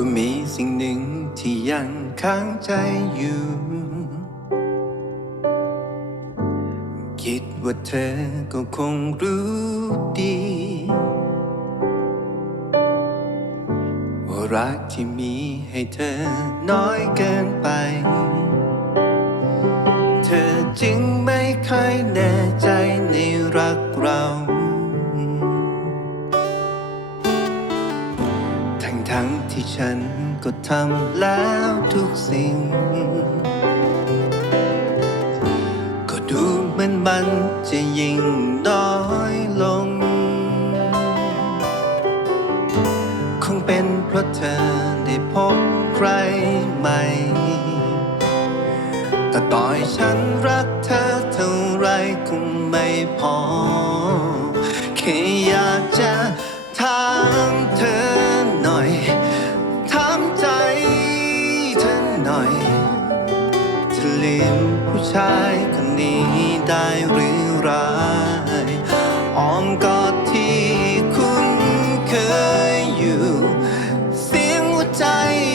ก็มีสิ่งหนึ่งที่ยังค้างใจอยู่ คิดว่าเธอก็คงรู้ดี ว่ารักที่มีให้เธอน้อยเกินไป เธอจึงไม่ค่อยแน่ใจในรักเรา ฉันก็ทำแล้วทุกสิ่ง ก็ดูเหมือนมันจะยิ่งน้อยลง คงเป็นเพราะเธอได้พบใครใหม่ แต่ต่อยฉันรักเธอเท่าไรคงไม่พอ แค่อยากจะถามเธอ ได้หรือไรอ้อมกอดที่คุ้นเคยอยู่ เสียงหัวใจ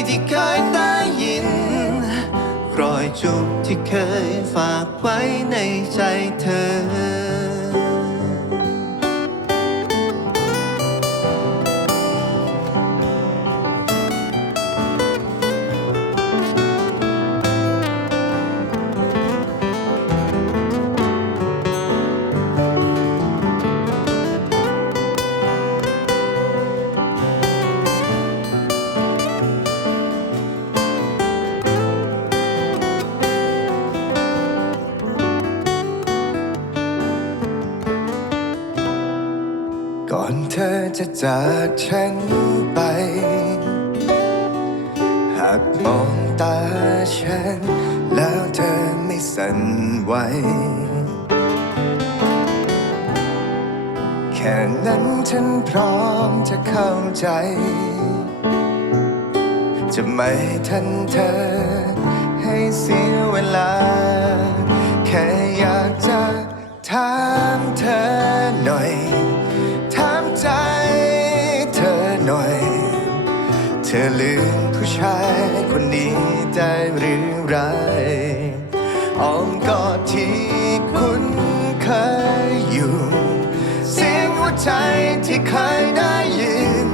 ที่เคยได้ยิน รอยจุบที่เคยฝากไว้ในใจเธอ ก่อนเธอจะจากฉันไป หากมองตาฉัน แล้วเธอไม่สั่นไหว แค่นั้นฉันพร้อมจะเข้าใจ จะไม่ทันเธอให้เสียเวลา แค่อยากจะถาม ธอลืมผู้ชายคนนี้ได้หรือไรอ้อมกอดที่คุ้นเคยอยู่ เสียงหัวใจที่เคยได้ยิน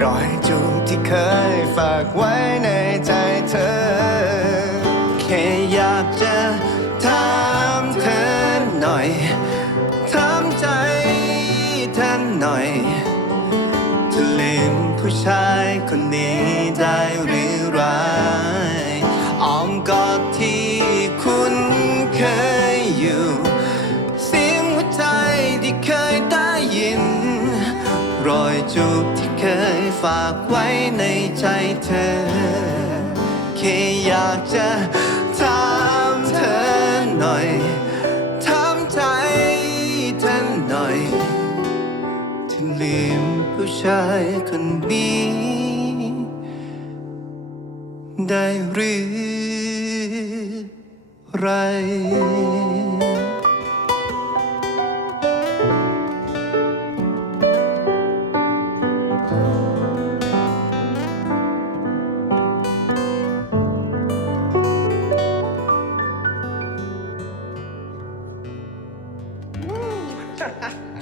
รอยจูบที่เคยฝากไว้ในใจเธอ แค่อยากจะถามเธอหน่อยถามใจเธอหน่อยจะลืม ผู้ชายคนนี้ได้หรือไรอ้อมกอดที่คุ้นเคยอยู่ เสียงหัวใจที่เคยได้ยิน รอยจูบที่เคยฝากไว้ในใจเธอ แค่อยากจะถามเธอหน่อย ผู้ชายคนนี้ ได้หรือไร That